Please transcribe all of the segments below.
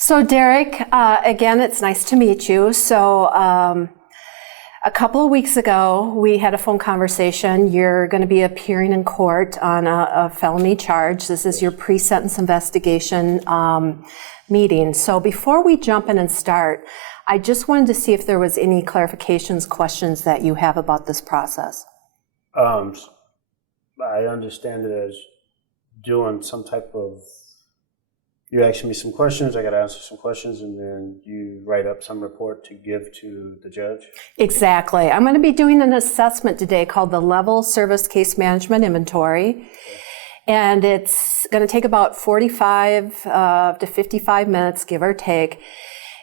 So Derrick, again, it's nice to meet you. So a couple of weeks ago, we had a phone conversation. You're going to be appearing in court on a felony charge. This is your pre-sentence investigation meeting. So before we jump in and start, I just wanted to see if there was any clarifications, questions that you have about this process. I understand it as doing some type of, you ask me some questions, I got to answer some questions, and then you write up some report to give to the judge? Exactly. I'm going to be doing an assessment today called the Level Service Case Management Inventory. Okay. And it's going to take about 45 to 55 minutes, give or take.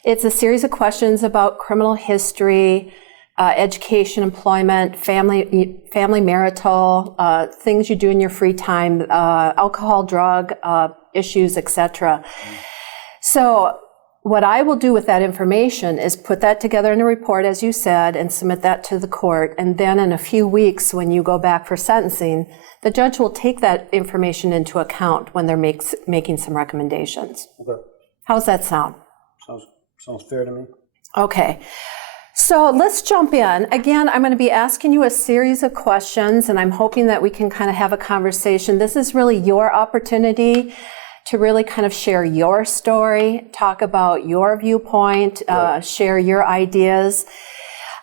It's a series of questions about criminal history, education, employment, family marital, things you do in your free time, alcohol, drug issues, etc. So what I will do with that information is put that together in a report, as you said, and submit that to the court. And then in a few weeks, when you go back for sentencing, the judge will take that information into account when they're making some recommendations. Okay. How's that sound? Sounds fair to me. Okay. So let's jump in. Again, I'm going to be asking you a series of questions, and I'm hoping that we can kind of have a conversation. This is really your opportunity to really kind of share your story, talk about your viewpoint, share your ideas.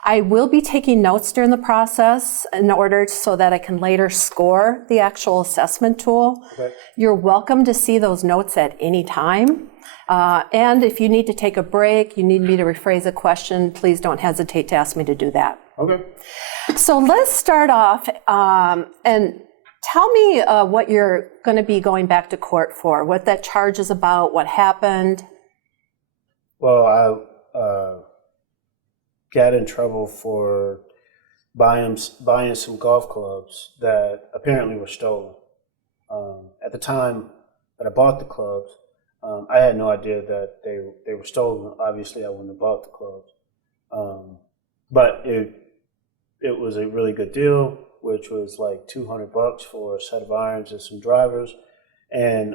I will be taking notes during the process in order so that I can later score the actual assessment tool. Okay. You're welcome to see those notes at any time. And if you need to take a break, you need me to rephrase a question, please don't hesitate to ask me to do that. Okay. So let's start off and tell me what you're going to be going back to court for, what that charge is about, what happened. Well, I got in trouble for buying some golf clubs that apparently were stolen. At the time that I bought the clubs, I had no idea that they were stolen. Obviously, I wouldn't have bought the clubs. But it was a really good deal, which was like $200 for a set of irons and some drivers. And,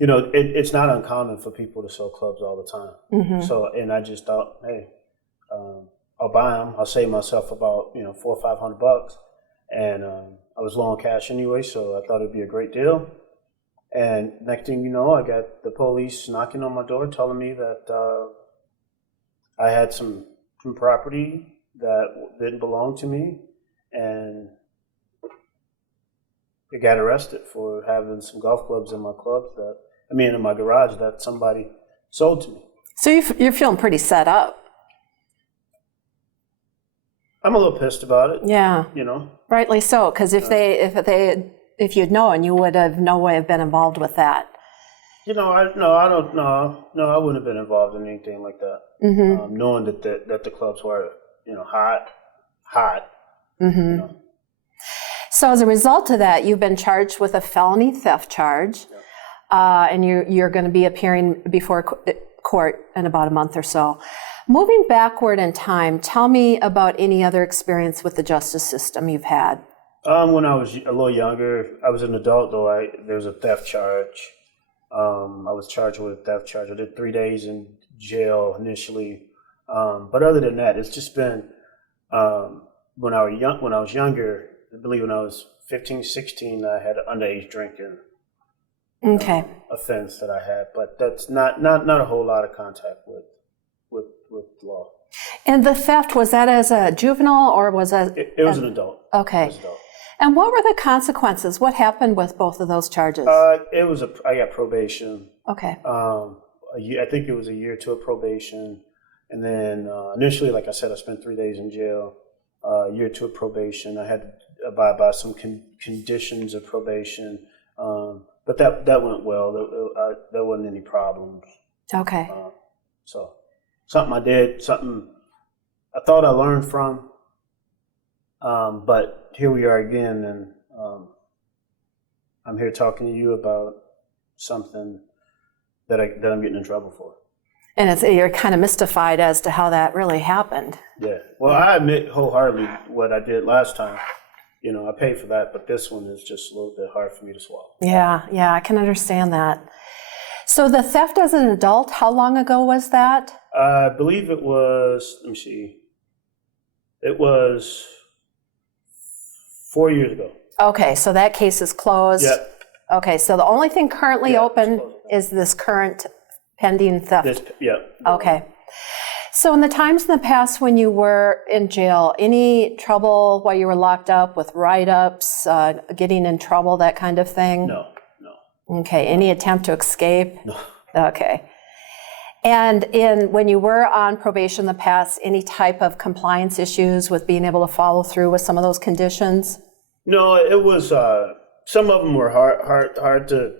it's not uncommon for people to sell clubs all the time. Mm-hmm. So, and I just thought, hey, I'll buy them. I'll save myself about, $400 or $500. And I was low on cash anyway, so I thought it'd be a great deal. And next thing you know, I got the police knocking on my door telling me that I had some property that didn't belong to me, and I got arrested for having some golf clubs in my in my garage that somebody sold to me. So you're feeling pretty set up. I'm a little pissed about it. Yeah. Rightly so, because if you'd known, you would have no way have been involved with that. I wouldn't have been involved in anything like that. Mm-hmm. Knowing that the clubs were, hot. Mm-hmm. So as a result of that, you've been charged with a felony theft charge, and you're going to be appearing before court in about a month or so. Moving backward in time, tell me about any other experience with the justice system you've had. When I was a little younger, I was an adult though. There was a theft charge. I was charged with a theft charge. I did 3 days in jail initially, but other than that, it's just been when I was younger. I believe when I was 15, 16, I had an underage drinking offense that I had, but that's not a whole lot of contact with law. And the theft, was that as a juvenile or was that? It was an adult. Okay. It was adult. And what were the consequences? What happened with both of those charges? I got probation. Okay. I think it was a year or two of probation. And then initially, like I said, I spent 3 days in jail, a year or two of probation. I had to abide by some conditions of probation. But that went well. There wasn't any problems. Okay. So something I did, something I thought I learned from. But here we are again, and I'm here talking to you about something that I'm getting in trouble for. And you're kind of mystified as to how that really happened. Yeah. Well, I admit wholeheartedly what I did last time. I paid for that, but this one is just a little bit hard for me to swallow. Yeah, I can understand that. So the theft as an adult, how long ago was that? I believe it was, let me see, it was 4 years ago. Okay, so that case is closed. Yep. Okay, so the only thing currently open closed. is this current pending theft. Yep. Okay. So in the times in the past when you were in jail, any trouble while you were locked up with write-ups, getting in trouble, that kind of thing? No. Okay, any attempt to escape? No. Okay. And when you were on probation in the past, any type of compliance issues with being able to follow through with some of those conditions? No, it was, some of them were hard to,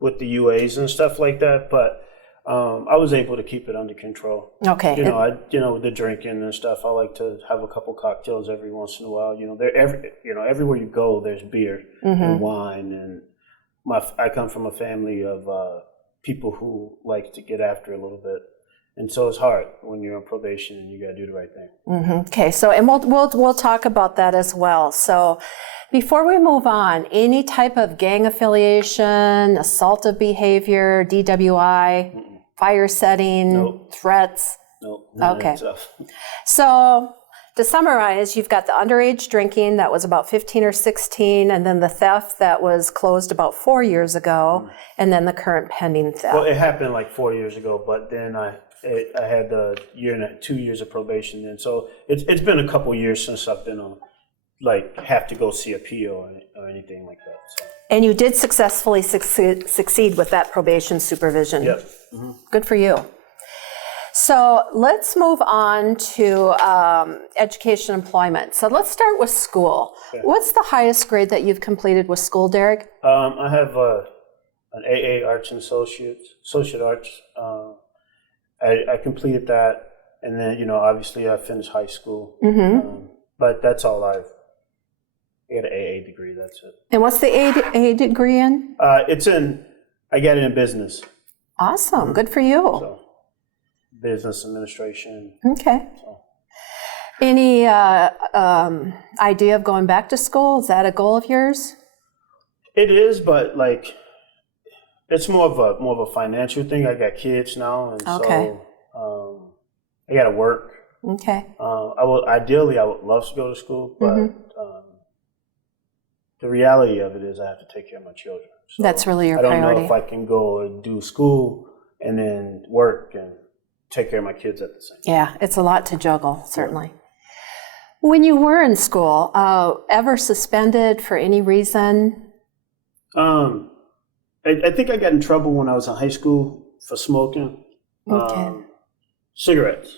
with the UAs and stuff like that, but I was able to keep it under control. Okay. With the drinking and stuff, I like to have a couple cocktails every once in a while. Everywhere you go, there's beer and wine, and I come from a family of people who like to get after a little bit, and so it's hard when you're on probation and you got to do the right thing. Okay. So, and we'll talk about that as well. So, before we move on, any type of gang affiliation, assaultive behavior, DWI, fire setting, Nope. threats? Nope. Okay. So, to summarize, you've got the underage drinking that was about 15 or 16, and then the theft that was closed about 4 years ago, and then the current pending theft. Well, it happened like 4 years ago, but then I had the 2 years of probation then. So it's been a couple years since I've been on, have to go see a PO or anything like that. So. And you did successfully succeed with that probation supervision. Yep. Good for you. So let's move on to education and employment. So let's start with school. Okay. What's the highest grade that you've completed with school, Derrick? I have an AA Arts and Associate Arts. I completed that, and then obviously I finished high school. But that's all I got an AA degree. That's it. And what's the AA degree in? I got it in business. Awesome. Good for you. So, business administration. Okay. So. Any idea of going back to school? Is that a goal of yours? It is, but it's more of a financial thing. I got kids now, and so I got to work. Okay. I would love to go to school, but the reality of it is I have to take care of my children. So that's really your priority. I don't know if I can go and do school and then work and take care of my kids at the same time. Yeah, it's a lot to juggle, certainly. Yeah. When you were in school, ever suspended for any reason? I think I got in trouble when I was in high school for smoking cigarettes.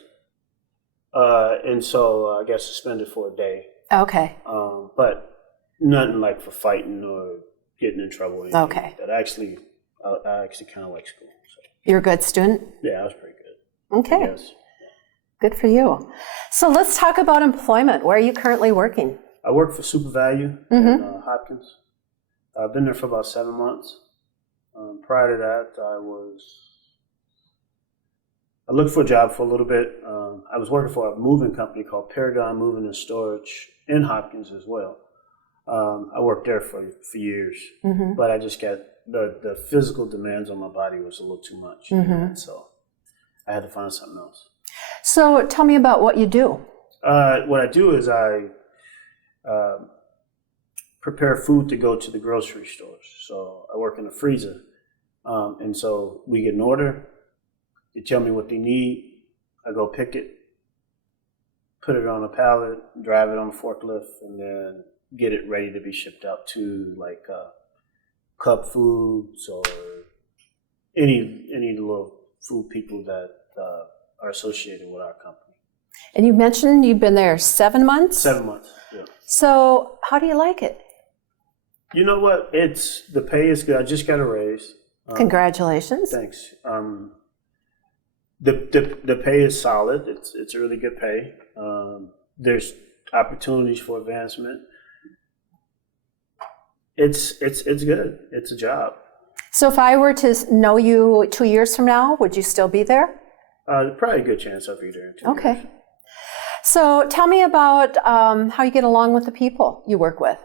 And so I got suspended for a day. Okay. But nothing like for fighting or getting in trouble or anything like that. I actually kind of like school. So. You're a good student? Yeah, I was pretty good. Okay. Yes. Good for you. So let's talk about employment. Where are you currently working? I work for Super Value in Hopkins. I've been there for about 7 months. Prior to that, I looked for a job for a little bit. I was working for a moving company called Paragon Moving and Storage in Hopkins as well. I worked there for years, but I just got the physical demands on my body was a little too much, so I had to find something else. So tell me about what you do. What I do is I prepare food to go to the grocery stores. So I work in the freezer, and so we get an order. They tell me what they need. I go pick it, put it on a pallet, drive it on a forklift, and then get it ready to be shipped out to Cup Foods or any little food people that are associated with our company. And you mentioned you've been there 7 months? 7 months, yeah. So how do you like it? You know what? The pay is good. I just got a raise. Congratulations. Thanks. The pay is solid. It's a really good pay. There's opportunities for advancement. It's good. It's a job. So if I were to know you 2 years from now, would you still be there? Probably a good chance I'll be there in 2 years. Okay. So tell me about how you get along with the people you work with.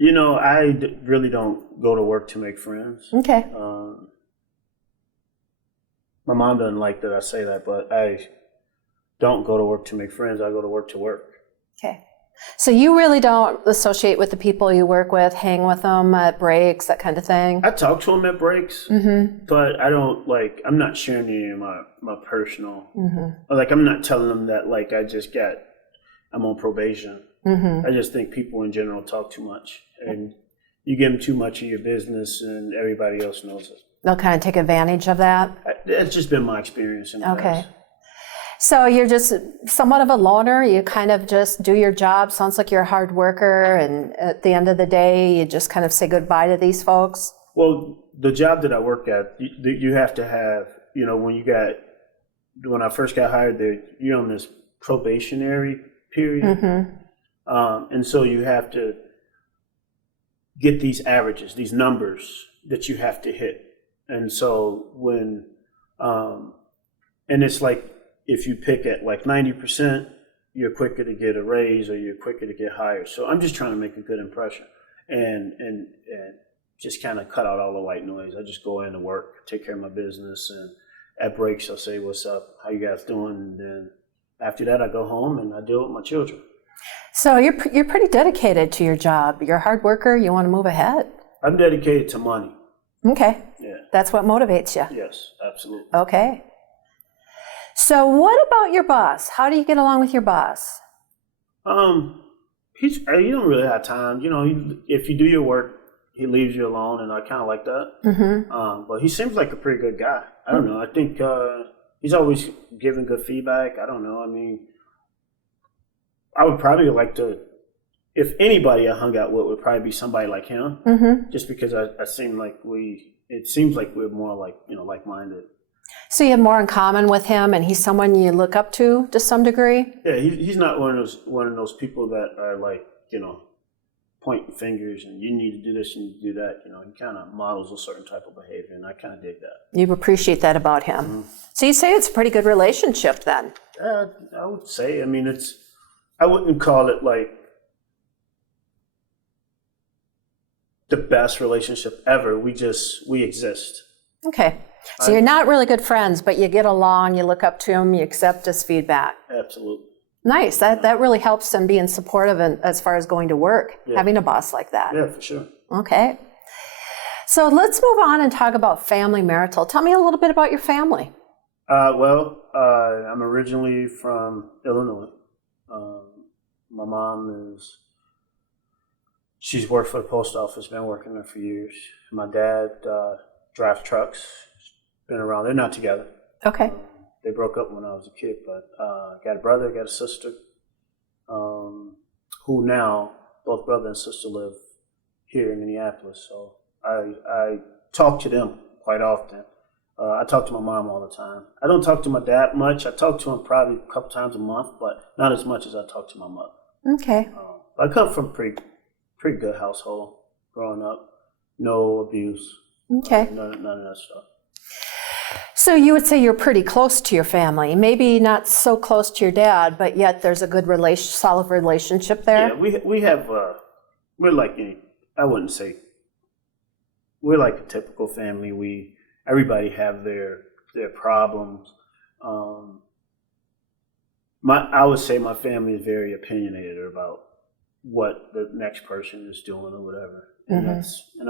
I really don't go to work to make friends. Okay. My mom doesn't like that I say that, but I don't go to work to make friends. I go to work to work. Okay. So you really don't associate with the people you work with, hang with them at breaks, that kind of thing? I talk to them at breaks, but I don't I'm not sharing any of my personal, I'm not telling them that I'm on probation. I just think people in general talk too much, and you give them too much of your business and everybody else knows it. They'll kind of take advantage of that? It's just been my experience in the past. So you're just somewhat of a loner. You kind of just do your job. Sounds like you're a hard worker. And at the end of the day, you just kind of say goodbye to these folks. Well, the job that I work at, you have to have, when I first got hired there, you're on this probationary period. And so you have to get these averages, these numbers that you have to hit. And so and it's like, if you pick at 90%, you're quicker to get a raise or you're quicker to get hired. So I'm just trying to make a good impression and just kind of cut out all the white noise. I just go in to work, take care of my business, and at breaks I'll say, "What's up? How you guys doing?" And then after that I go home and I deal with my children. So you're pretty dedicated to your job. You're a hard worker. You want to move ahead. I'm dedicated to money. Okay. Yeah. That's what motivates you. Yes, absolutely. Okay. So what about your boss? How do you get along with your boss? You don't really have time. If you do your work, he leaves you alone, and I kind of like that. But he seems like a pretty good guy. I don't know. I think he's always giving good feedback. I don't know. I mean, I would probably like to, if anybody I hung out with would probably be somebody like him, just because it seems like we're more like-minded. So you have more in common with him, and he's someone you look up to some degree? Yeah, he's not one of those people that are pointing fingers and you need to do this, you need to do that. He kind of models a certain type of behavior, and I kind of dig that. You appreciate that about him. So you say it's a pretty good relationship then? I would say. I mean, I wouldn't call it the best relationship ever. We exist. Okay. So you're not really good friends, but you get along, you look up to him, you accept his feedback. Absolutely. Nice. That really helps in being supportive as far as going to work, having a boss like that. Yeah, for sure. Okay. So let's move on and talk about family marital. Tell me a little bit about your family. I'm originally from Illinois. My mom she's worked for the post office, been working there for years. My dad drives trucks. Been around. They're not together. Okay. They broke up when I was a kid, but got a brother, got a sister, who now both brother and sister live here in Minneapolis. So I talk to them quite often. I talk to my mom all the time. I don't talk to my dad much. I talk to him probably a couple times a month, but not as much as I talk to my mother. Okay. I come from a pretty good household growing up. No abuse. Okay. None of that stuff. So you would say you're pretty close to your family. Maybe not so close to your dad, but yet there's a good solid relationship there. Yeah, we have. We're I wouldn't say. We're like a typical family. Everybody have their problems. I would say my family is very opinionated about what the next person is doing or whatever. And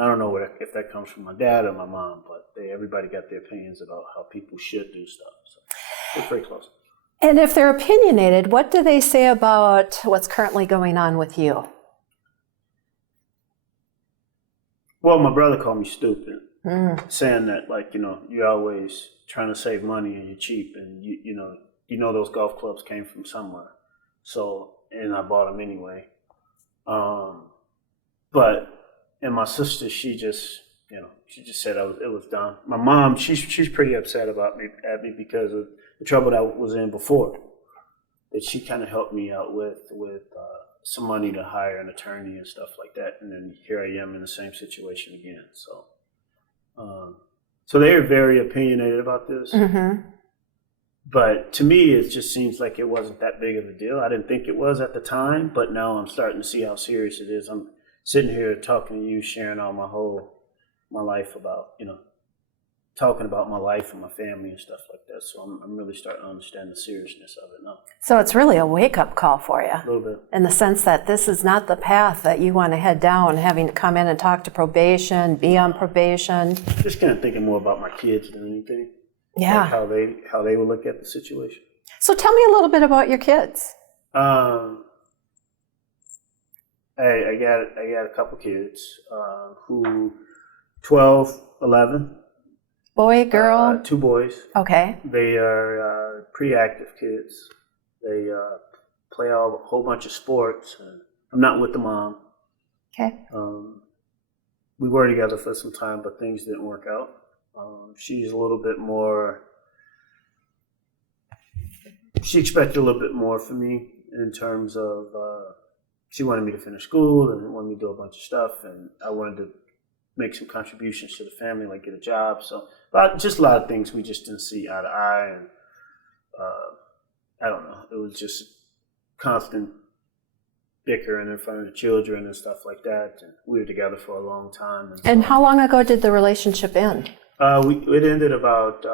I don't know if that comes from my dad or my mom, but everybody got their opinions about how people should do stuff. So we're pretty close. And if they're opinionated, what do they say about what's currently going on with you? Well, my brother called me stupid, saying that you're always trying to save money and you're cheap, and you know those golf clubs came from somewhere. So, and I bought them anyway. And my sister, she just said it was done. My mom, she's pretty upset at me because of the trouble that I was in before. That she kind of helped me out with some money to hire an attorney and stuff like that, and then here I am in the same situation again. So they are very opinionated about this. But to me, it just seems like it wasn't that big of a deal. I didn't think it was at the time, but now I'm starting to see how serious it is. sitting here talking to you, sharing all my life about, talking about my life and my family and stuff like that. So I'm really starting to understand the seriousness of it now. So it's really a wake-up call for you. A little bit. In the sense that this is not the path that you want to head down, having to come in and talk to probation, be on probation. Just kind of thinking more about my kids than anything. Yeah. Like how they would look at the situation. So tell me a little bit about your kids. I got a couple kids who 12, 11. Boy, girl? 2 boys. Okay. They are pretty active kids. They play a whole bunch of sports. I'm not with the mom. Okay. We were together for some time, but things didn't work out. She's a little bit more. She expected a little bit more from me in terms of she wanted me to finish school and wanted me to do a bunch of stuff, and I wanted to make some contributions to the family, like get a job. So just a lot of things we just didn't see eye to eye, and I don't know. It was just constant bickering in front of the children and stuff like that. And we were together for a long time. And how long ago did the relationship end? It ended about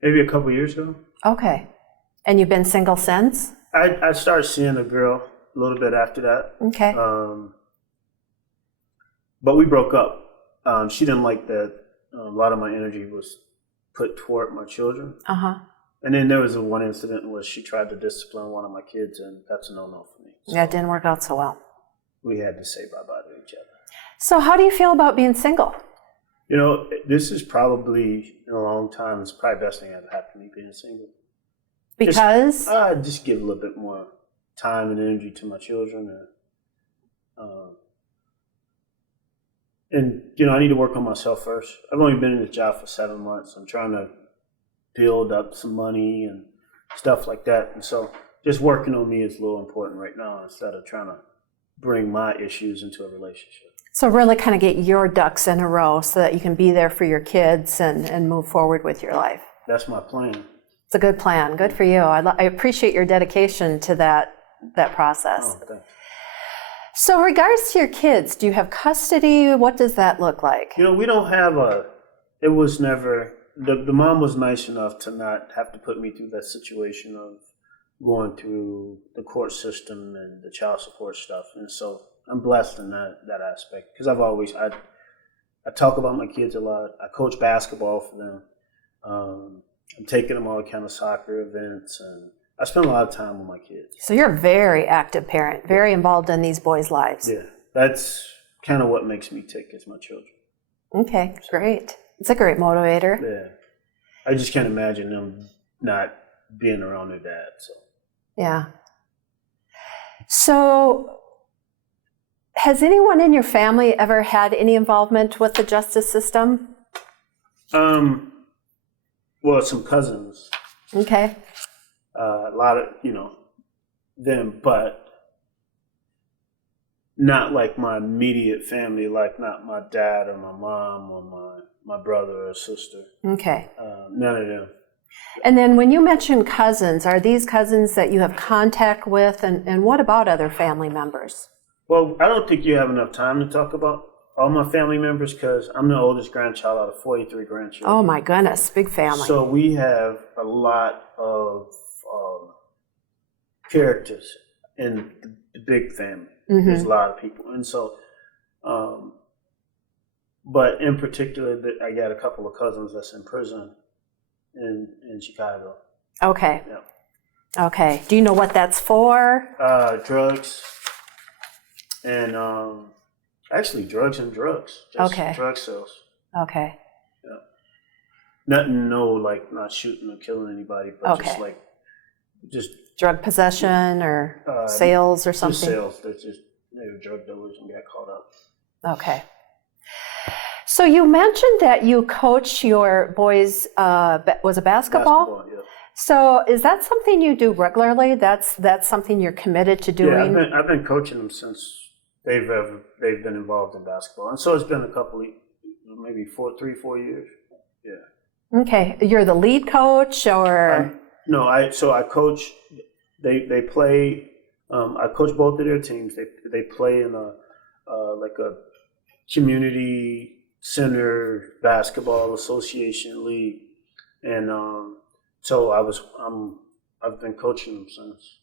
maybe a couple years ago. Okay. And you've been single since? I started seeing a girl a little bit after that. Okay. But we broke up. She didn't like that a lot of my energy was put toward my children. Uh-huh. And then there was one incident where she tried to discipline one of my kids, and that's a no-no for me. So yeah, it didn't work out so well. we had to say bye-bye to each other. So how do you feel about being single? This is probably, in a long time, it's probably the best thing that ever happened to me, being single. Because? Just give a little bit more time and energy to my children. And I need to work on myself first. I've only been in this job for 7 months. I'm trying to build up some money and stuff like that. And so just working on me is a little important right now instead of trying to bring my issues into a relationship. So really kind of get your ducks in a row so that you can be there for your kids and move forward with your life. That's my plan. It's a good plan. Good for you. I appreciate your dedication to that process. Oh, thanks. So in regards to your kids, do you have custody? What does that look like? We don't have it was never, the mom was nice enough to not have to put me through that situation of going through the court system and the child support stuff. And so I'm blessed in that aspect because I talk about my kids a lot. I coach basketball for them. I'm taking them all kind of soccer events, and I spend a lot of time with my kids. So you're a very active parent, very involved in these boys' lives. Yeah, that's kind of what makes me tick is my children. Okay, great. It's a great motivator. Yeah, I just can't imagine them not being around their dad. So yeah. So has anyone in your family ever had any involvement with the justice system? Well, some cousins. Okay. A lot of, them, but not like my immediate family, like not my dad or my mom or my brother or sister. Okay. None of them. And then when you mention cousins, are these cousins that you have contact with, and what about other family members? Well, I don't think you have enough time to talk about all my family members because I'm the oldest grandchild out of 43 grandchildren. Oh my goodness, big family. So we have a lot of characters in the big family. Mm-hmm. There's a lot of people. And so, but in particular, I got a couple of cousins that's in prison in Chicago. Okay. Yeah. Okay. Do you know what that's for? Drugs. And actually, drugs. Just okay. Drug sales. Okay. Yeah. Nothing, not shooting or killing anybody, but okay. just drug possession or sales or something? Just sales. They were drug dealers and got caught up. Okay. So you mentioned that you coach your boys, was it basketball? Yeah. So is that something you do regularly? That's something you're committed to doing? Yeah, I've been coaching them since they've been involved in basketball. And so it's been a couple of, maybe 4 years. Yeah. Okay. You're the lead coach or? No, I coach, they play I coach both of their teams. They play in a like a community center basketball association league, and so I've been coaching them since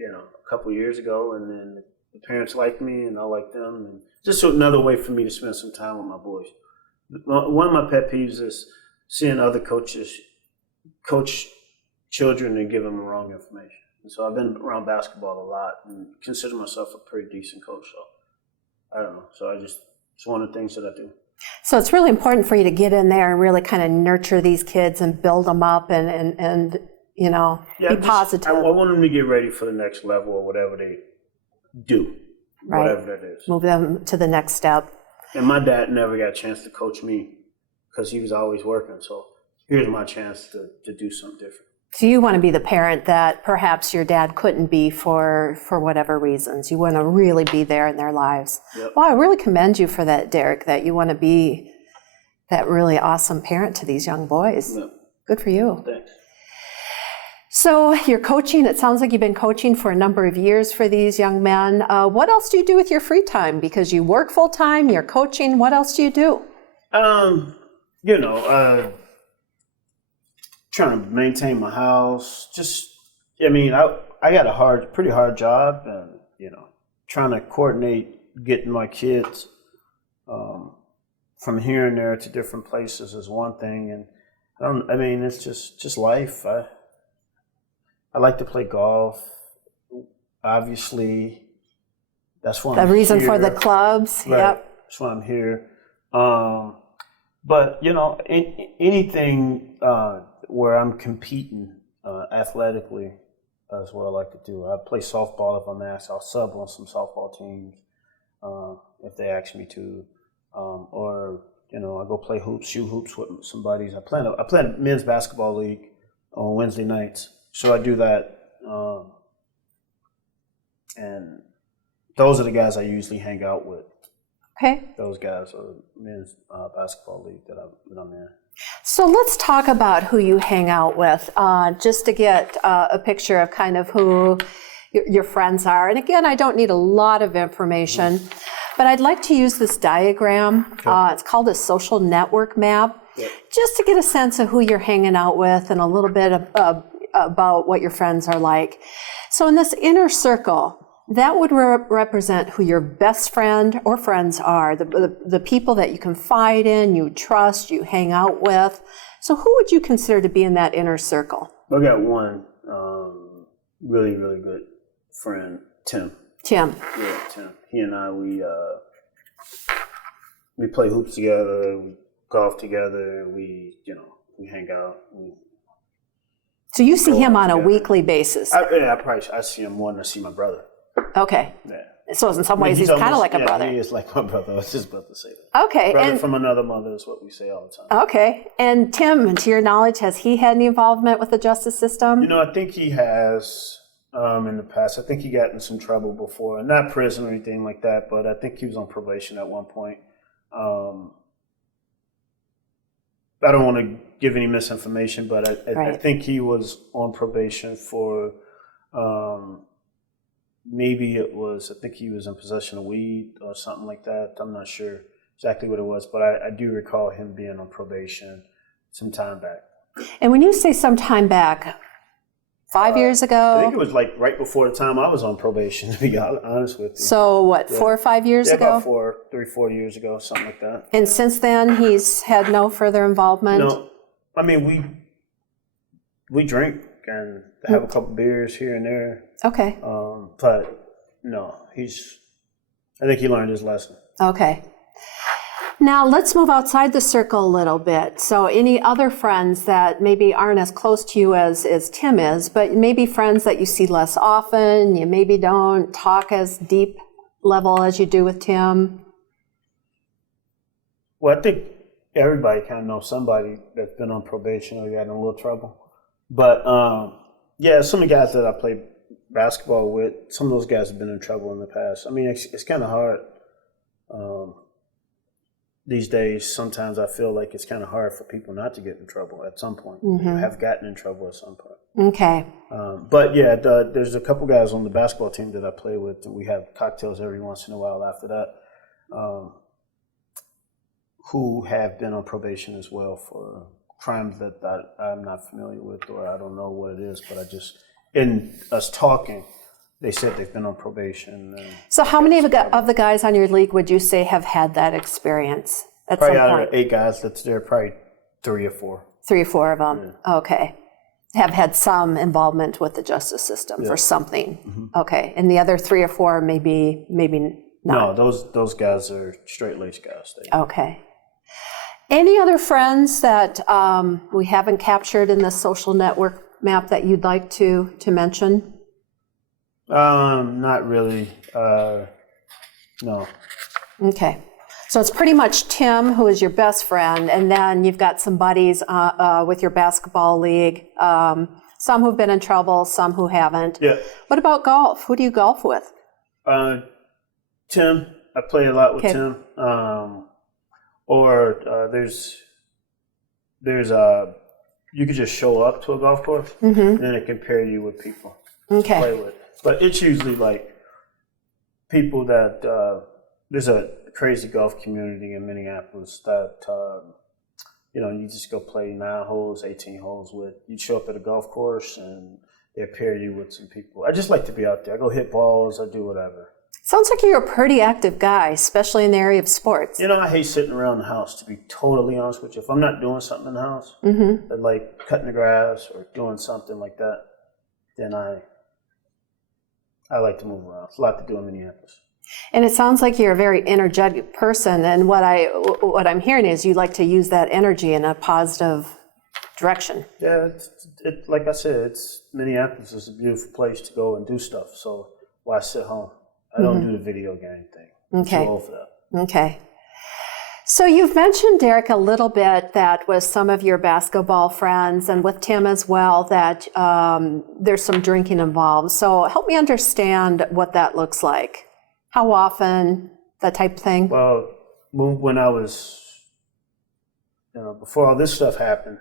a couple of years ago, and then the parents like me and I like them, and just another way for me to spend some time with my boys. One of my pet peeves is seeing other coaches coach children and give them the wrong information. And so I've been around basketball a lot and consider myself a pretty decent coach. So I don't know. So it's one of the things that I do. So it's really important for you to get in there and really kind of nurture these kids and build them up and be positive. I want them to get ready for the next level or whatever they do, whatever that is. Move them to the next step. And my dad never got a chance to coach me because he was always working. So here's my chance to do something different. So you want to be the parent that perhaps your dad couldn't be for whatever reasons. You want to really be there in their lives. Yep. Well, I really commend you for that, Derrick, that you want to be that really awesome parent to these young boys. Yep. Good for you. Thanks. So you're coaching. It sounds like you've been coaching for a number of years for these young men. What else do you do with your free time? Because you work full time, you're coaching. What else do you do? Trying to maintain my house. I got a pretty hard job, and trying to coordinate getting my kids from here and there to different places is one thing, and it's just life. I like to play golf. Obviously, that's why I'm here. The reason for the clubs. Right. Yep. That's why I'm here. But anything where I'm competing athletically is what I like to do. I play softball if I'm asked. I'll sub on some softball teams if they ask me to, or I go play shoot hoops with some buddies. I play a men's basketball league on Wednesday nights, so I do that. And those are the guys I usually hang out with. Okay. Those guys are men's basketball league that I'm in. So let's talk about who you hang out with, just to get a picture of kind of who your friends are. And again, I don't need a lot of information, but I'd like to use this diagram. Okay. It's called a social network map, just to get a sense of who you're hanging out with and a little bit about what your friends are like. So in this inner circle, that would represent who your best friend or friends are, the people that you confide in, you trust, you hang out with. So who would you consider to be in that inner circle? I got one really, really good friend, Tim. Tim. Yeah, Tim. He and I, we play hoops together, we golf together, we hang out. So you see him on a weekly basis? I see him more than I see my brother. Okay. Yeah. So in some ways, he's kind of like a brother. He is like my brother. I was just about to say that. Okay. Brother from another mother is what we say all the time. Okay. And Tim, to your knowledge, has he had any involvement with the justice system? I think he has in the past. I think he got in some trouble before. Not prison or anything like that, but I think he was on probation at one point. I don't want to give any misinformation, but I think he was on probation for maybe I think he was in possession of weed or something like that. I'm not sure exactly what it was, but I do recall him being on probation some time back. And when you say some time back, 5 years ago? I think it was like right before the time I was on probation, to be honest with you. So what, 4 or 5 years ago? About 3-4 years ago, something like that. And since then, he's had no further involvement? No. I mean, we drink and have a couple beers here and there. Okay. But no, I think he learned his lesson. Okay. Now let's move outside the circle a little bit. So any other friends that maybe aren't as close to you as Tim is, but maybe friends that you see less often, you maybe don't talk as deep level as you do with Tim? Well, I think everybody kind of knows somebody that's been on probation or got in a little trouble. But some of the guys that I play basketball with, some of those guys have been in trouble in the past. I mean, it's kind of hard. These days, sometimes I feel like it's kind of hard for people not to get in trouble at some point. Mm-hmm. Have gotten in trouble at some point. Okay. But yeah, there's a couple guys on the basketball team that I play with, and we have cocktails every once in a while after that, who have been on probation as well for crimes that I'm not familiar with, or I don't know what it is, but I just, in us talking, they said they've been on probation. So how many of the guys on your league would you say have had that experience at Probably some out point? of the 8 guys that's there, probably 3 or 4. 3 or 4 of them? Yeah. Okay. Have had some involvement with the justice system for something? Mm-hmm. Okay. And the other 3 or 4 maybe not? No, those guys are straight-laced guys. Okay. Any other friends that we haven't captured in the social network map that you'd like to mention? Not really. No. Okay. So it's pretty much Tim, who is your best friend, and then you've got some buddies with your basketball league, some who've been in trouble, some who haven't. Yeah. What about golf? Who do you golf with? Tim. I play a lot with Okay. Tim. Or there's you could just show up to a golf course, and then it can pair you with people to play with. But it's usually like people that there's a crazy golf community in Minneapolis that you just go play 9 holes, 18 holes with. You show up at a golf course and they pair you with some people. I just like to be out there. I go hit balls. I do whatever. Sounds like you're a pretty active guy, especially in the area of sports. I hate sitting around the house, to be totally honest with you. If I'm not doing something in the house, like cutting the grass or doing something like that, then I like to move around. It's a lot to do in Minneapolis. And it sounds like you're a very energetic person, and what I'm hearing is you like to use that energy in a positive direction. Yeah, it like I said, Minneapolis is a beautiful place to go and do stuff. So why sit home? I don't do the video game thing. Okay. I'm too old for that. Okay. So you've mentioned, Derrick, a little bit that with some of your basketball friends and with Tim as well, that there's some drinking involved. So help me understand what that looks like. How often, that type of thing? Well, when I was, before all this stuff happened,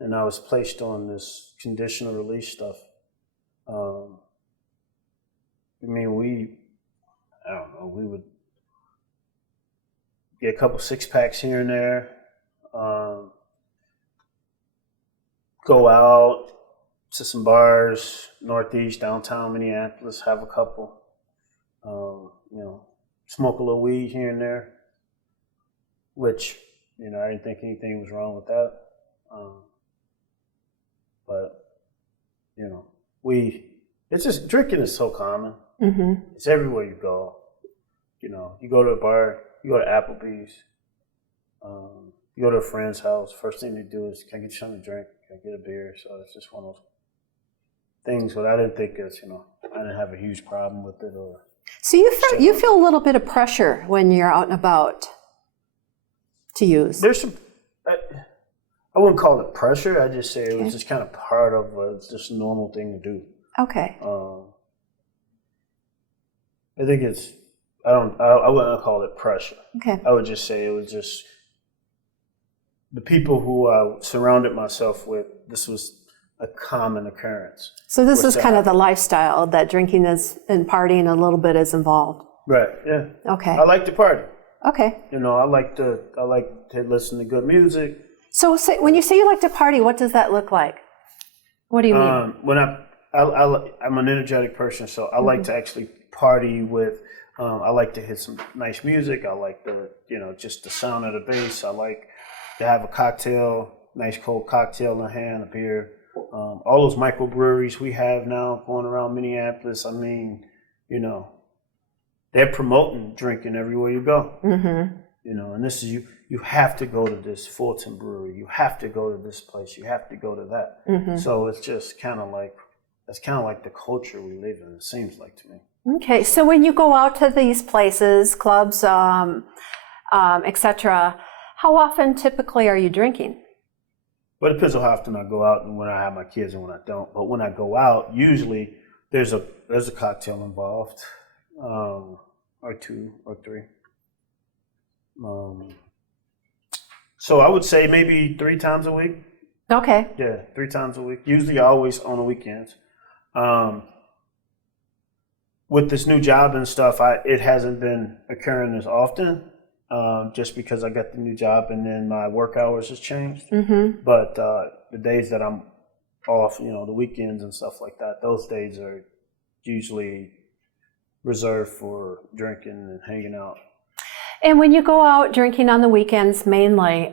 and I was placed on this conditional release stuff, we would get a couple 6-packs here and there, go out to some bars, northeast, downtown Minneapolis, have a couple, smoke a little weed here and there, which, I didn't think anything was wrong with that. But, it's just, drinking is so common. It's everywhere you go. You go to a bar, you go to Applebee's, you go to a friend's house, first thing they do is, can I get you something to drink? Can I get a beer? So it's just one of those things, but I didn't think I didn't have a huge problem with it. So you feel a little bit of pressure when you're out and about to use? There's some, I wouldn't call it pressure. I just say it was just kind of part of just a normal thing to do. Okay. I think I wouldn't call it pressure. Okay. I would just say it was just the people who I surrounded myself with, this was a common occurrence. So this is kind of the lifestyle that drinking is and partying a little bit is involved. Right, yeah. Okay. I like to party. Okay. I like to listen to good music. So when you say you like to party, what does that look like? What do you mean? When I'm an energetic person, so I like to actually party with. I like to hit some nice music. I like just the sound of the bass. I like to have a cocktail, nice cold cocktail in hand, a beer. All those microbreweries we have now going around Minneapolis. I mean, they're promoting drinking everywhere you go. And this is you have to go to this Fulton Brewery. You have to go to this place. You have to go to that. So it's just kind of like the culture we live in. It seems like to me. Okay, so when you go out to these places, clubs, etc., how often typically are you drinking? Well, it depends on how often I go out and when I have my kids and when I don't. But when I go out, usually there's a cocktail involved, or 2 or 3. So I would say maybe 3 times a week. Okay. Yeah, 3 times a week. Usually always on the weekends. With this new job and stuff, it hasn't been occurring as often, just because I got the new job and then my work hours has changed. Mm-hmm. But the days that I'm off, the weekends and stuff like that, those days are usually reserved for drinking and hanging out. And when you go out drinking on the weekends mainly,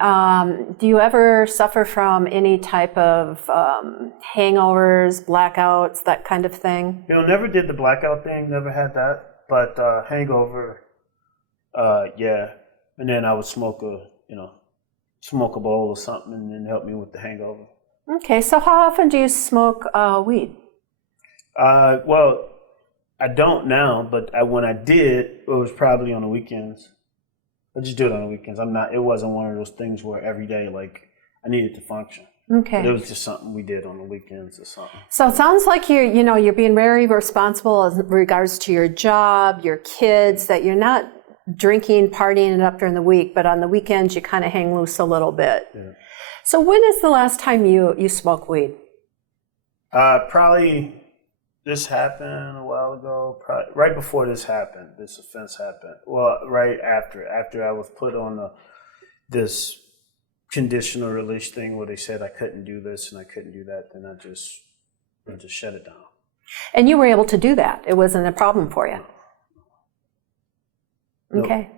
do you ever suffer from any type of hangovers, blackouts, that kind of thing? Never did the blackout thing, never had that. But hangover, yeah. And then I would smoke a bowl or something and then help me with the hangover. Okay, so how often do you smoke weed? Well, I don't now, but when I did, it was probably on the weekends. I just do it on the weekends. It wasn't one of those things where every day, like, I needed to function. Okay. But it was just something we did on the weekends or something. So it sounds like you're being very responsible in regards to your job, your kids, that you're not drinking, partying it up during the week, but on the weekends you kind of hang loose a little bit. Yeah. So when is the last time you smoked weed? Probably this happened a while ago. Probably right before this offense happened. Well, right after I was put on this conditional release thing where they said I couldn't do this and I couldn't do that, then I just shut it down. And you were able to do that. It wasn't a problem for you. Okay.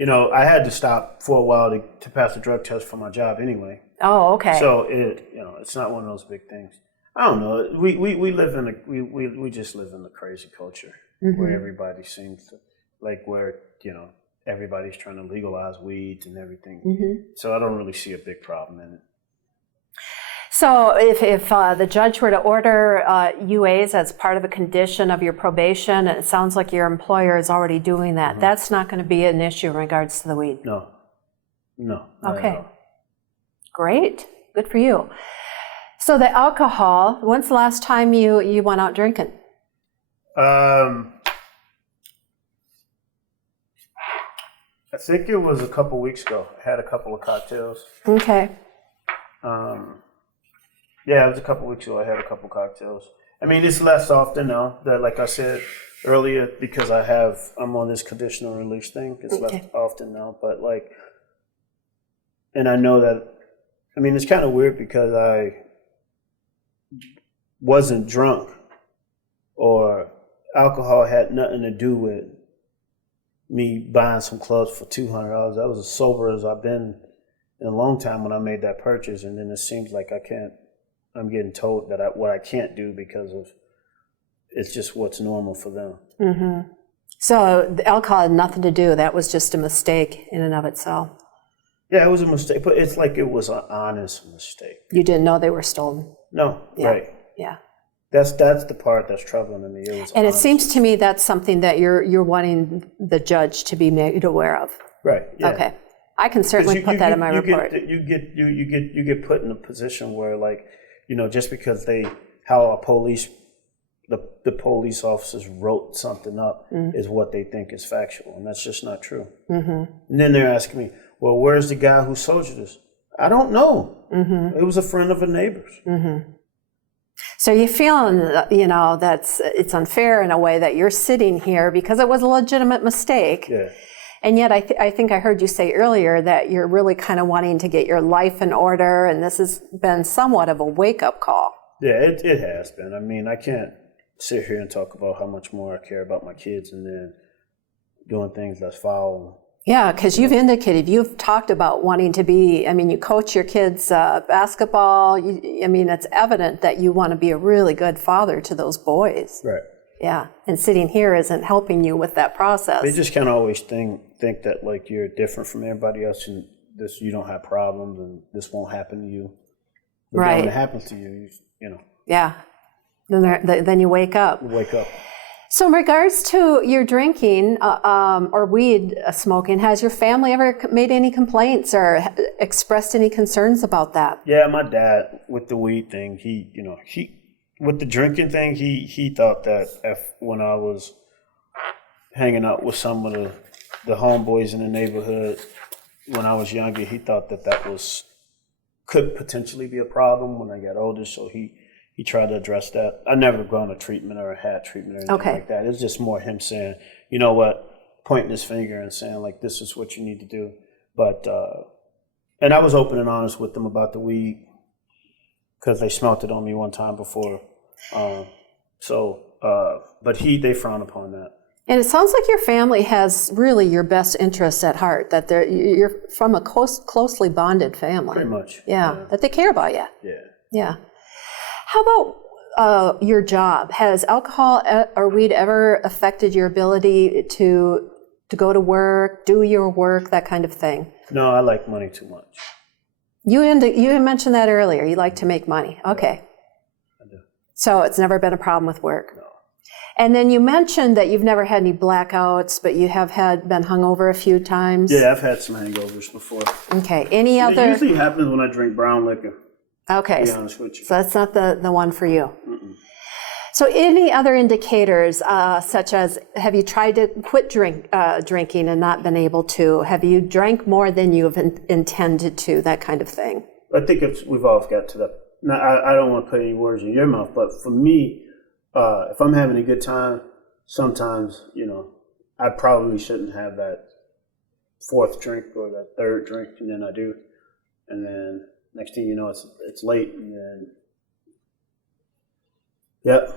I had to stop for a while to pass the drug test for my job anyway. Oh, okay. So it's not one of those big things. I don't know. We live in we just live in a crazy culture where everybody seems to where everybody's trying to legalize weed and everything. Mm-hmm. So I don't really see a big problem in it. So if the judge were to order UAs as part of a condition of your probation, and it sounds like your employer is already doing that, that's not going to be an issue in regards to the weed? No. Okay. Great. Good for you. So the alcohol, when's the last time you went out drinking? I think it was a couple weeks ago. I had a couple of cocktails. Okay. Yeah, it was a couple weeks ago. I had a couple cocktails. I mean, it's less often now. That, like I said earlier, because I'm on this conditional release thing. It's less often now, but and I know that. I mean, it's kind of weird because I wasn't drunk, or alcohol had nothing to do with me buying some clubs for $200. I was as sober as I've been in a long time when I made that purchase, and then it seems like I'm getting told that what I can't do because of it's just what's normal for them. Mm-hmm. So the alcohol had nothing to do. That was just a mistake in and of itself. Yeah, it was a mistake, but it's like it was an honest mistake. You didn't know they were stolen? No, yeah. Right. Yeah. That's the part that's troubling to me. It seems to me that's something that you're wanting the judge to be made aware of. Right. Yeah. Okay. I can certainly put that in my report. You get put in a position where, just because the police officers wrote something up is what they think is factual, and that's just not true. Mm-hmm. And then they're asking me, well, where's the guy who sold you this? I don't know. Mm-hmm. It was a friend of a neighbor's. Mm-hmm. So you're feeling, that's it's unfair in a way that you're sitting here because it was a legitimate mistake. Yeah. And yet I think I heard you say earlier that you're really kind of wanting to get your life in order, and this has been somewhat of a wake-up call. Yeah, it has been. I mean, I can't sit here and talk about how much more I care about my kids and then doing things that's foul. Yeah, because you've talked about wanting to be, you coach your kids basketball. It's evident that you want to be a really good father to those boys. Right. Yeah, and sitting here isn't helping you with that process. They just kind of always think that you're different from everybody else and you don't have problems and this won't happen to you. But right. When it happens to you, Yeah. Then you wake up. Wake up. So in regards to your drinking or weed smoking, has your family ever made any complaints or expressed any concerns about that? Yeah, my dad, with the weed thing, with the drinking thing, he thought that when I was hanging out with some of the homeboys in the neighborhood when I was younger, he thought that was could potentially be a problem when I got older. So he tried to address that. I never gone to treatment or had treatment or anything like that. It's just more him saying, you know what, pointing his finger and saying like, this is what you need to do. But, and I was open and honest with them about the weed because they smelt it on me one time before. But they frown upon that. And it sounds like your family has really your best interests at heart, that you're from a closely bonded family. Pretty much. Yeah, that they care about you. Yeah. Yeah. How about your job? Has alcohol or weed ever affected your ability to go to work, do your work, that kind of thing? No, I like money too much. You mentioned that earlier. You like to make money. Okay. I do. So it's never been a problem with work. No. And then you mentioned that you've never had any blackouts, but you have been hungover a few times. Yeah, I've had some hangovers before. Okay. Any other? It usually happens when I drink brown liquor. Okay. To be honest with you. So that's not the one for you. Mm-mm. So any other indicators, such as have you tried to quit drinking and not been able to? Have you drank more than you've intended to? That kind of thing. I think we've all got to that. Now, I don't want to put any words in your mouth, but for me, if I'm having a good time, sometimes, I probably shouldn't have that fourth drink or that third drink, and then I do. And then next thing you know, it's late, and then, yep.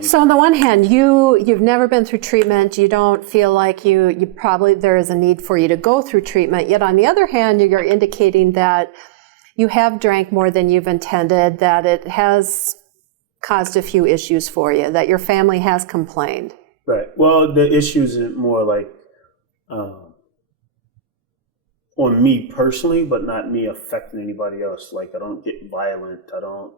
So on the one hand, you've never been through treatment. You don't feel like you probably there is a need for you to go through treatment. Yet on the other hand, you're indicating that you have drank more than you've intended, that it has caused a few issues for you, that your family has complained. Right. Well, the issues are more like on me personally, but not me affecting anybody else. Like, I don't get violent. I don't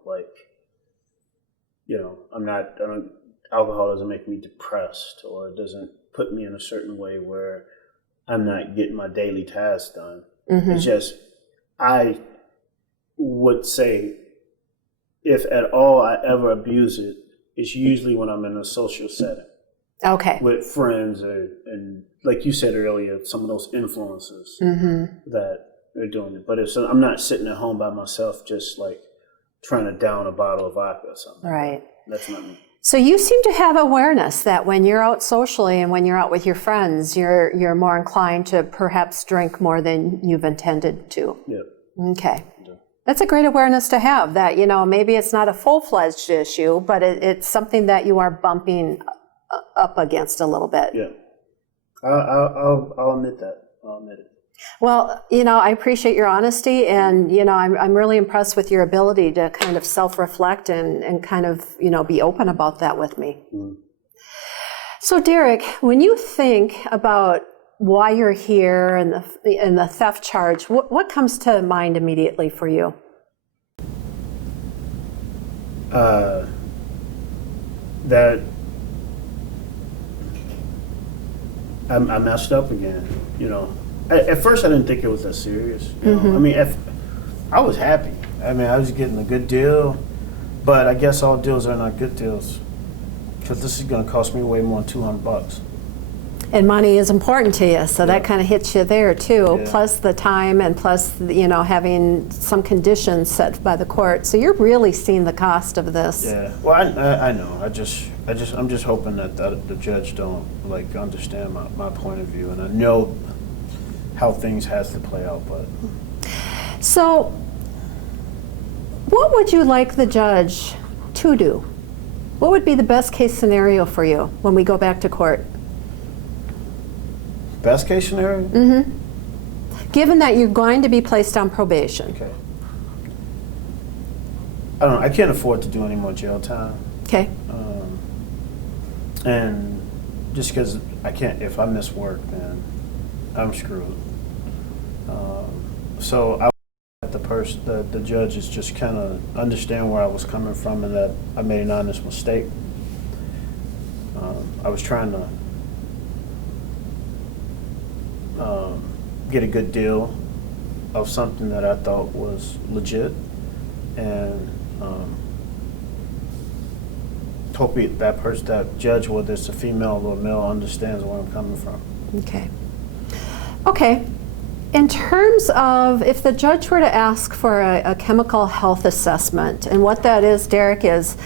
alcohol doesn't make me depressed, or it doesn't put me in a certain way where I'm not getting my daily tasks done. Mm-hmm. It's just, I would say, if at all I ever abuse it, it's usually when I'm in a social setting. Okay. With friends and like you said earlier, some of those influences that are doing it. But I'm not sitting at home by myself just like trying to down a bottle of vodka or something. Right. That's not me. So you seem to have awareness that when you're out socially and when you're out with your friends, you're more inclined to perhaps drink more than you've intended to. Yeah. Okay. Yeah. That's a great awareness to have, that, maybe it's not a full-fledged issue, but it's something that you are bumping up against a little bit. Yeah. I'll admit that. I'll admit it. Well, I appreciate your honesty, and, I'm really impressed with your ability to kind of self-reflect and kind of, be open about that with me. Mm. So, Derrick, when you think about why you're here and the theft charge, what comes to mind immediately for you? That I messed up again, At first, I didn't think it was that serious. I mean, I was happy. I mean, I was getting a good deal, but I guess all deals are not good deals, because this is going to cost me way more than $200. And money is important to you, so that kind of hits you there too. Yeah. Plus the time, and plus having some conditions set by the court. So you're really seeing the cost of this. Yeah. Well, I know. I'm just hoping that the judge don't understand my point of view, and I know how things has to play out, but. So, what would you like the judge to do? What would be the best case scenario for you when we go back to court? Best case scenario? Mm-hmm. Given that you're going to be placed on probation. Okay. I don't know. I can't afford to do any more jail time. Okay. And just because I can't, if I miss work, then I'm screwed. So I the judges just kind of understand where I was coming from, and that I made an honest mistake. I was trying to get a good deal of something that I thought was legit, and hope that judge, whether it's a female or a male, understands where I'm coming from. Okay. Okay. In terms of if the judge were to ask for a chemical health assessment, and what that is, Derrick, is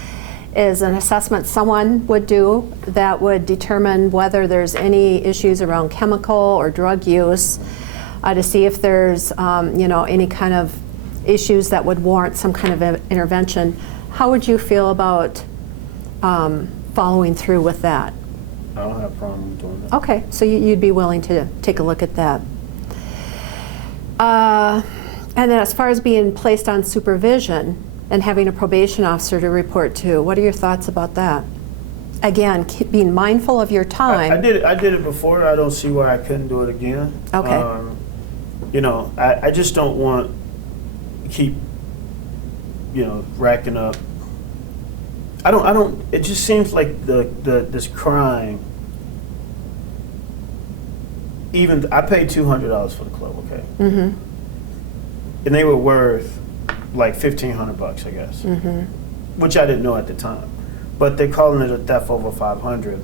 an assessment someone would do that would determine whether there's any issues around chemical or drug use, to see if there's any kind of issues that would warrant some kind of intervention. How would you feel about following through with that? I don't have a problem doing that. Okay, so you'd be willing to take a look at that. And then as far as being placed on supervision and having a probation officer to report to, what are your thoughts about that? Again, being mindful of your time. I did it before. I don't see why I couldn't do it again. Okay. I just don't want to keep, racking up. I don't. It just seems like this crime. Even I paid $200 for the club, okay, Mm-hmm. and they were worth like $1,500, I guess, Mm-hmm. which I didn't know at the time. But they're calling it a theft over 500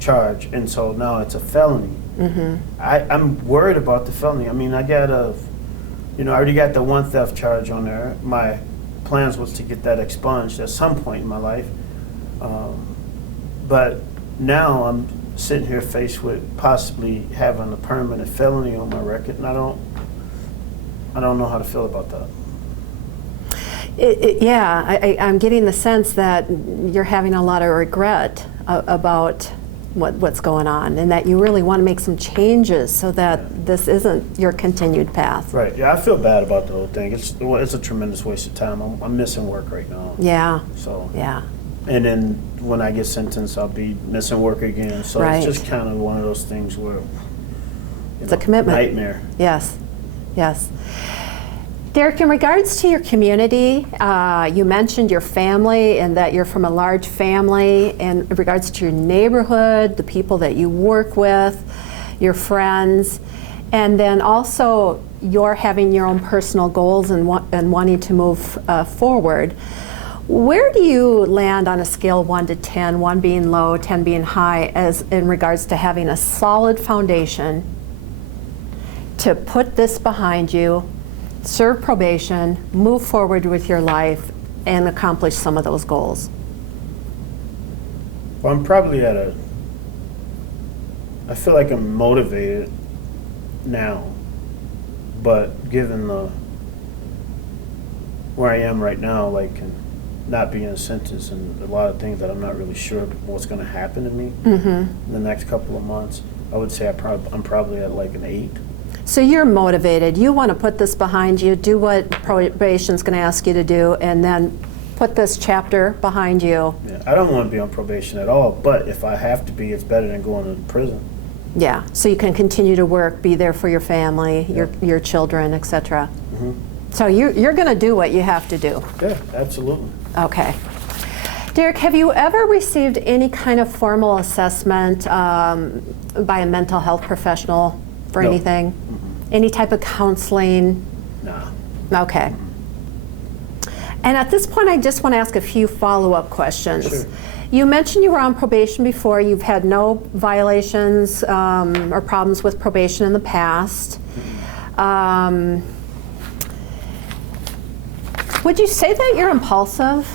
charge, and so now it's a felony. Mm-hmm. I'm worried about the felony. I mean, I already got the one theft charge on there. My plans was to get that expunged at some point in my life, but now I'm sitting here faced with possibly having a permanent felony on my record, and I don't know how to feel about that. I'm getting the sense that you're having a lot of regret about what's going on, and that you really want to make some changes so that this isn't your continued path. Right. Yeah, I feel bad about the whole thing. It's a tremendous waste of time. I'm missing work right now. Yeah. So. Yeah. And then when I get sentenced, I'll be missing work again. So Right. It's just kind of one of those things where It's a commitment. Nightmare. Yes. Yes. Derrick, in regards to your community, you mentioned your family and that you're from a large family. And in regards to your neighborhood, the people that you work with, your friends, and then also you're having your own personal goals and wanting to move forward. Where do you land on a scale of 1 to 10, 1 being low, 10 being high, as in regards to having a solid foundation to put this behind you, serve probation, move forward with your life, and accomplish some of those goals? Well, I'm probably I feel like I'm motivated now, but given where I am right now, like, and not being sentenced and a lot of things that I'm not really sure what's going to happen to me in the next couple of months, I would say I'm probably at like an 8. So you're motivated. You want to put this behind you, do what probation's going to ask you to do, and then put this chapter behind you. Yeah, I don't want to be on probation at all, but if I have to be, it's better than going to prison. Yeah, so you can continue to work, be there for your family, your children, etc. So you're going to do what you have to do. Yeah, absolutely. Okay. Derrick, have you ever received any kind of formal assessment by a mental health professional for No. anything? Any type of counseling? Nah. Okay. And at this point, I just want to ask a few follow-up questions. Sure. You mentioned you were on probation before. You've had no violations or problems with probation in the past. Would you say that you're impulsive?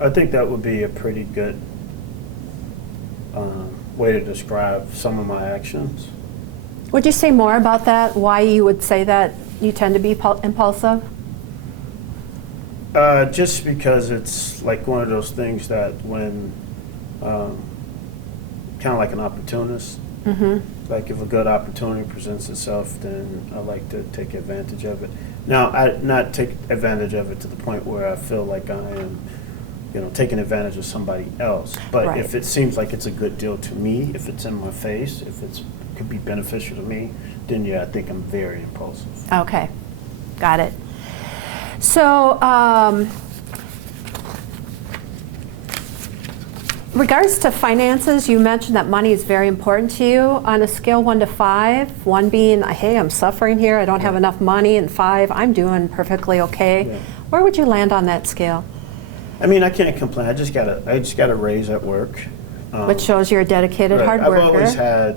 I think that would be a pretty good way to describe some of my actions. Would you say more about that? Why you would say that you tend to be impulsive? Just because it's like one of those things that when, kind of like an opportunist, like if a good opportunity presents itself, then I like to take advantage of it. Now, I not take advantage of it to the point where I feel like I am, taking advantage of somebody else. But Right. if it seems like it's a good deal to me, if it's in my face, if it could be beneficial to me, then yeah, I think I'm very impulsive. Okay, got it. So, regards to finances, you mentioned that money is very important to you. On a scale 1 to 5, 1 being, hey, I'm suffering here, I don't have enough money, and 5, I'm doing perfectly okay. Yeah. Where would you land on that scale? I mean, I can't complain. I just got a raise at work. Which shows you're a dedicated Right. hard I've worker. always had,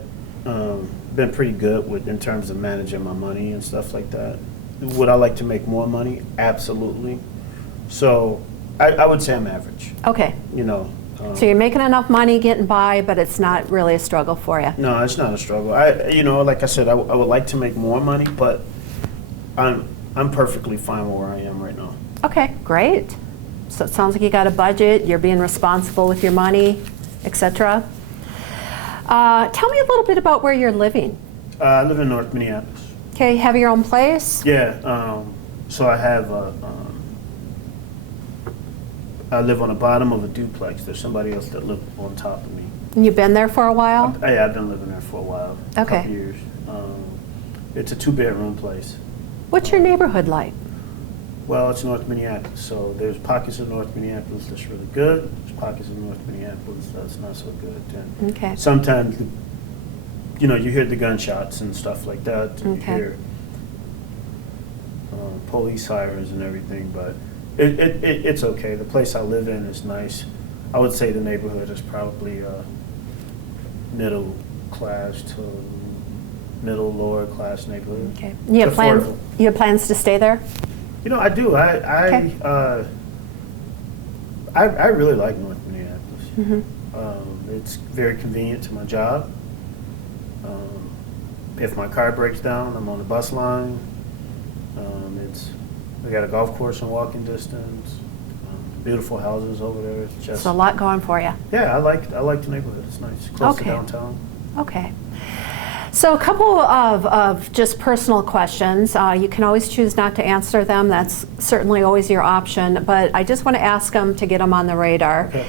been pretty good with in terms of managing my money and stuff like that. Would I like to make more money? Absolutely. So I would say I'm average. Okay. You know. So you're making enough money, getting by, but it's not really a struggle for you. No, it's not a struggle. Like I said, I would like to make more money, but I'm perfectly fine where I am right now. Okay, great. So it sounds like you got a budget, you're being responsible with your money, etc. Tell me a little bit about where you're living. I live in North Minneapolis. Okay, have your own place? Yeah. So I have I live on the bottom of a duplex. There's somebody else that lives on top of me. And you've been there for a while? Yeah, I've been living there for a while. A Okay. couple years. It's a 2-bedroom place. What's your neighborhood like? Well, it's North Minneapolis, so there's pockets of North Minneapolis that's really good. There's pockets of North Minneapolis that's not so good. And Okay. sometimes, you hear the gunshots and stuff like that. And Okay. You hear police sirens and everything, but it's okay. The place I live in is nice. I would say the neighborhood is probably middle class to middle lower class neighborhood. Okay. You have It's plans? affordable. You have plans to stay there? I do. Okay. I really like North Minneapolis. Mm-hmm. It's very convenient to my job. If my car breaks down, I'm on the bus line. We got a golf course in walking distance. Beautiful houses over there. It's just So a lot going for you. yeah. I like the neighborhood. It's nice, close to Okay. downtown. Okay. So a couple of just personal questions. You can always choose not to answer them. That's certainly always your option. But I just want to ask them to get them on the radar. Okay.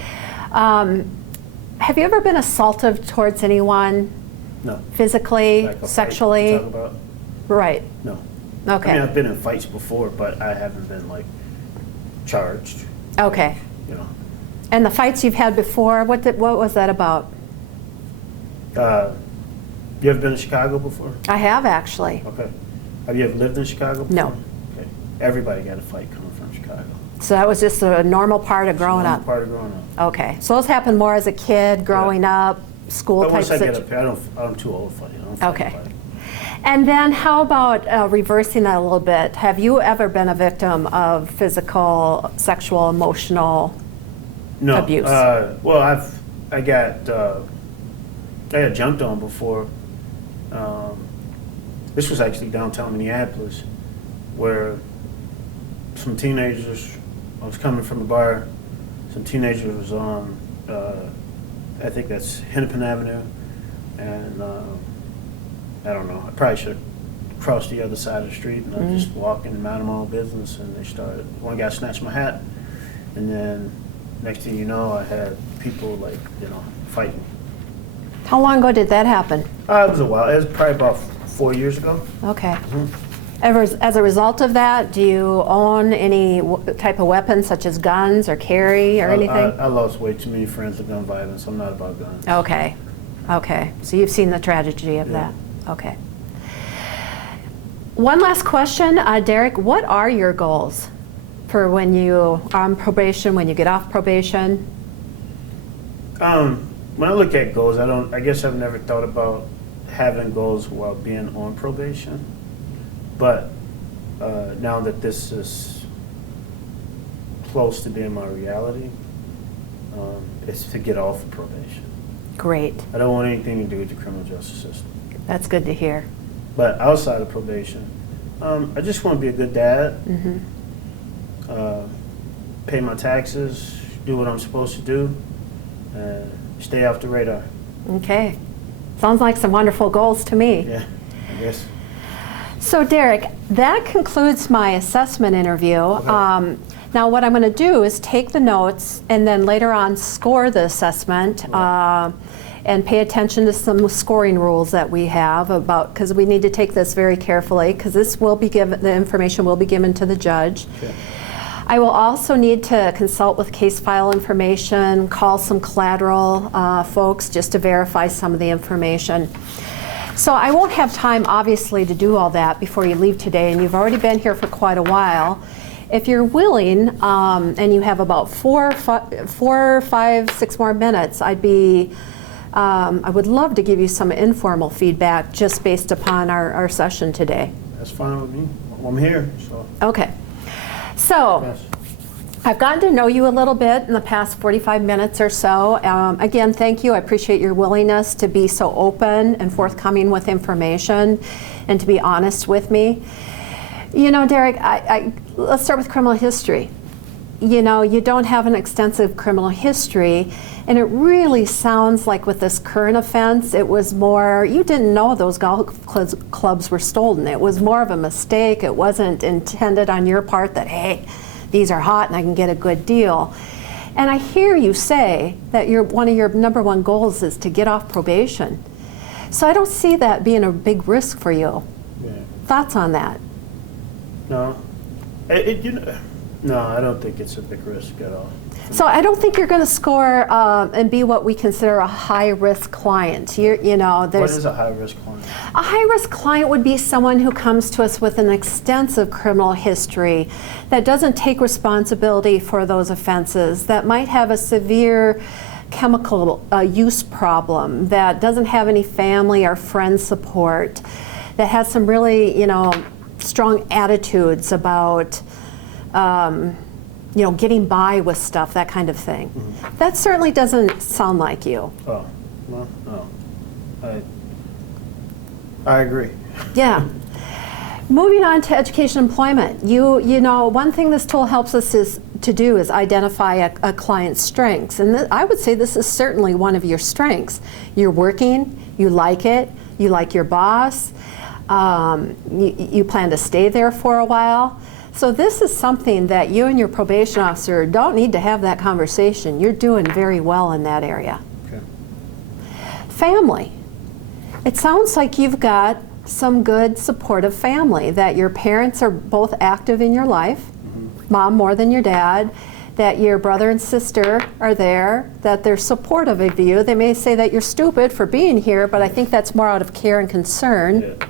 Have you ever been assaultive towards anyone, No. physically, Like a fight sexually? you talk about? Right. No. Okay. I mean, I've been in fights before, but I haven't been like charged. Okay. You know. And the fights you've had before, what was that about? You ever been to Chicago before? I have actually. Okay. Have you ever lived in Chicago before? No. Okay. Everybody got a fight coming from Chicago. So that was just a normal part of growing Normal up. Part of growing up. Okay. So those happened more as a kid, growing up, school But type once I get situation. up here, I'm too old to fight. I don't fight Okay. anybody. And then how about reversing that a little bit? Have you ever been a victim of physical, sexual, emotional No. abuse? Well, I got jumped on before. This was actually downtown Minneapolis, where some teenagers. I was coming from the bar. Some teenagers was on. I think that's Hennepin Avenue, and I don't know. I probably should have crossed the other side of the street, and I'm just walking and minding my own business. And they started. One guy snatched my hat, and then next thing you know, I had people fighting. How long ago did that happen? It was a while. It was probably about 4 years ago. Okay. As a result of that, do you own any type of weapons such as guns or carry or anything? I lost way too many friends to gun violence. I'm not about guns. Okay. Okay. So you've seen the tragedy of Yeah. that. Okay. One last question, Derrick. What are your goals for when you are on probation, when you get off probation? When I look at goals, I guess I've never thought about having goals while being on probation. But now that this is close to being my reality, it's to get off of probation. Great. I don't want anything to do with the criminal justice system. That's good to hear. But outside of probation, I just want to be a good dad, pay my taxes, do what I'm supposed to do, and stay off the radar. Okay. Sounds like some wonderful goals to me. Yeah, I guess. So Derrick, that concludes my assessment interview. Okay. Now what I'm going to do is take the notes and then later on score the assessment and pay attention to some scoring rules that we have because we need to take this very carefully because this will be given, the information will be given to the judge. Okay. I will also need to consult with case file information, call some collateral folks just to verify some of the information. So I won't have time, obviously, to do all that before you leave today, and you've already been here for quite a while. If you're willing, and you have about 4, 5, 6 more minutes, I would love to give you some informal feedback just based upon our session today. That's fine with me. I'm here, so. Okay. So, Yes. I've gotten to know you a little bit in the past 45 minutes or so. Again, thank you. I appreciate your willingness to be so open and forthcoming with information and to be honest with me. You know, Derrick, let's start with criminal history. You know, you don't have an extensive criminal history, and it really sounds like with this current offense, it was more, you didn't know those golf clubs were stolen. It was more of a mistake. It wasn't intended on your part that, hey, these are hot and I can get a good deal. And I hear you say that one of your number one goals is to get off probation. So I don't see that being a big risk for you. Yeah. Thoughts on that? No. No, I don't think it's a big risk at all. So I don't think you're going to score and be what we consider a high-risk client. You know, What is a high-risk client? A high-risk client would be someone who comes to us with an extensive criminal history that doesn't take responsibility for those offenses, that might have a severe chemical use problem, that doesn't have any family or friend support, that has some really, you know, strong attitudes about you know, getting by with stuff, that kind of thing. Mm-hmm. That certainly doesn't sound like you. Oh, well, no. I agree. Yeah. Moving on to education employment. You know, one thing this tool helps us to do is identify a client's strengths. And I would say this is certainly one of your strengths. You're working, you like it, you like your boss, you plan to stay there for a while. So this is something that you and your probation officer don't need to have that conversation. You're doing very well in that area. Okay. Family. It sounds like you've got some good supportive family, that your parents are both active in your life, mom more than your dad, that your brother and sister are there, that they're supportive of you. They may say that you're stupid for being here, but I think that's more out of care and concern. Yeah.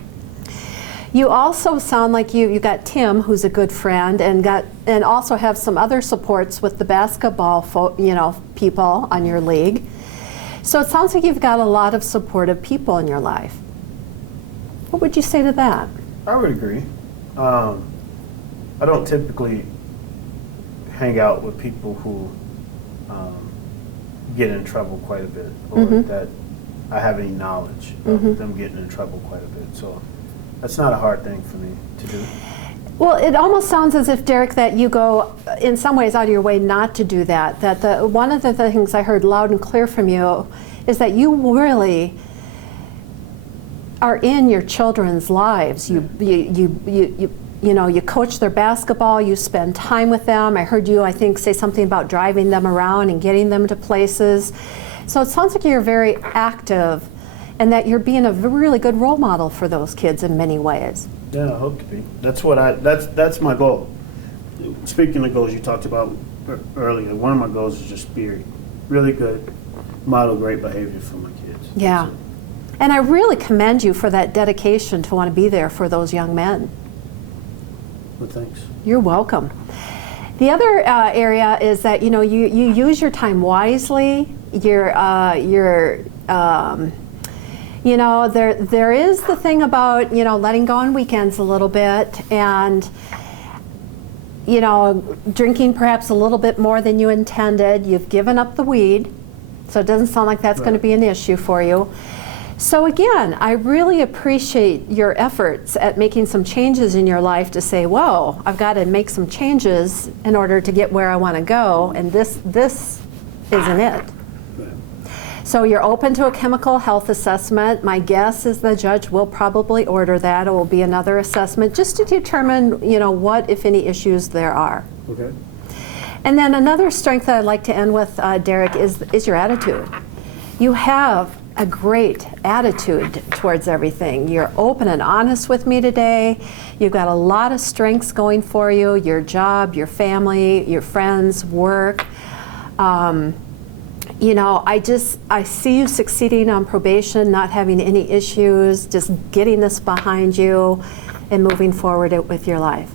You also sound like you got Tim, who's a good friend, and also have some other supports with the basketball people on your league. So it sounds like you've got a lot of supportive people in your life. What would you say to that? I would agree. I don't typically hang out with people who get in trouble quite a bit, or that I have any knowledge of them getting in trouble quite a bit. So that's not a hard thing for me to do. Well, it almost sounds as if, Derrick, that you go in some ways out of your way not to do that. That one of the things I heard loud and clear from you is that you really are in your children's lives. You know, you coach their basketball, you spend time with them. I heard you, I think, say something about driving them around and getting them to places. So it sounds like you're very active and that you're being a really good role model for those kids in many ways. Yeah, I hope to be. That's my goal. Speaking of goals you talked about earlier, one of my goals is just be really good, model great behavior for my kids. Yeah. And I really commend you for that dedication to want to be there for those young men. Well, thanks. You're welcome. The other area is that, you know, you use your time wisely. You know, there is the thing about, you know, letting go on weekends a little bit and, you know, drinking perhaps a little bit more than you intended. You've given up the weed, so it doesn't sound like that's going to be an issue for you. So again, I really appreciate your efforts at making some changes in your life to say, whoa, I've got to make some changes in order to get where I want to go, and this isn't it. So you're open to a chemical health assessment. My guess is the judge will probably order that. It will be another assessment just to determine, you know, what, if any, issues there are. Okay. And then another strength that I'd like to end with, Derrick, is your attitude. You have a great attitude towards everything. You're open and honest with me today. You've got a lot of strengths going for you, your job, your family, your friends, work. You know, I see you succeeding on probation, not having any issues, just getting this behind you and moving forward with your life.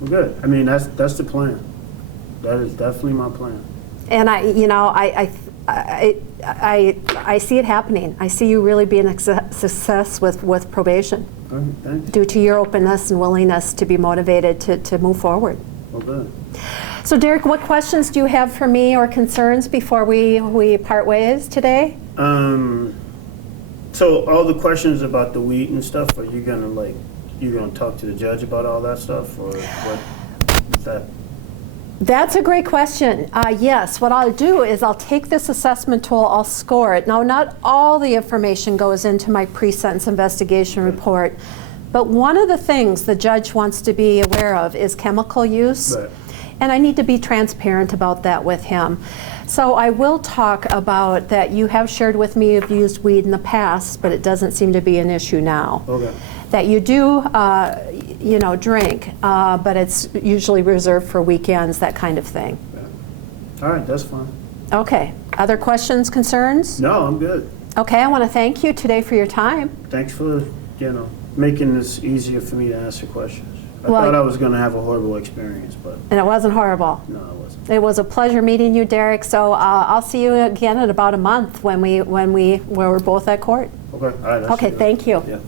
Well, good. I mean, that's the plan. That is definitely my plan. And I see it happening. I see you really being a success with probation All right, thanks. due to your openness and willingness to be motivated to move forward. Well, good. So Derrick, what questions do you have for me or concerns before we part ways today? So all the questions about the wheat and stuff, are you gonna talk to the judge about all that stuff, or what is that? That's a great question. Yes, what I'll do is I'll take this assessment tool, I'll score it. Now, not all the information goes into my pre-sentence investigation report, but one of the things the judge wants to be aware of is chemical use. Right. And I need to be transparent about that with him. So I will talk about that you have shared with me you've used weed in the past, but it doesn't seem to be an issue now. Okay. That you do, drink, but it's usually reserved for weekends, that kind of thing. Yeah. All right, that's fine. Okay. Other questions, concerns? No, I'm good. Okay, I want to thank you today for your time. Thanks for, making this easier for me to answer questions. I Well, thought I was going to have a horrible experience, but And it wasn't horrible. no, it wasn't. It was a pleasure meeting you, Derrick. So I'll see you again in about a month when we're both at court. Okay, all right. I'll see Okay, you. thank you. Yeah.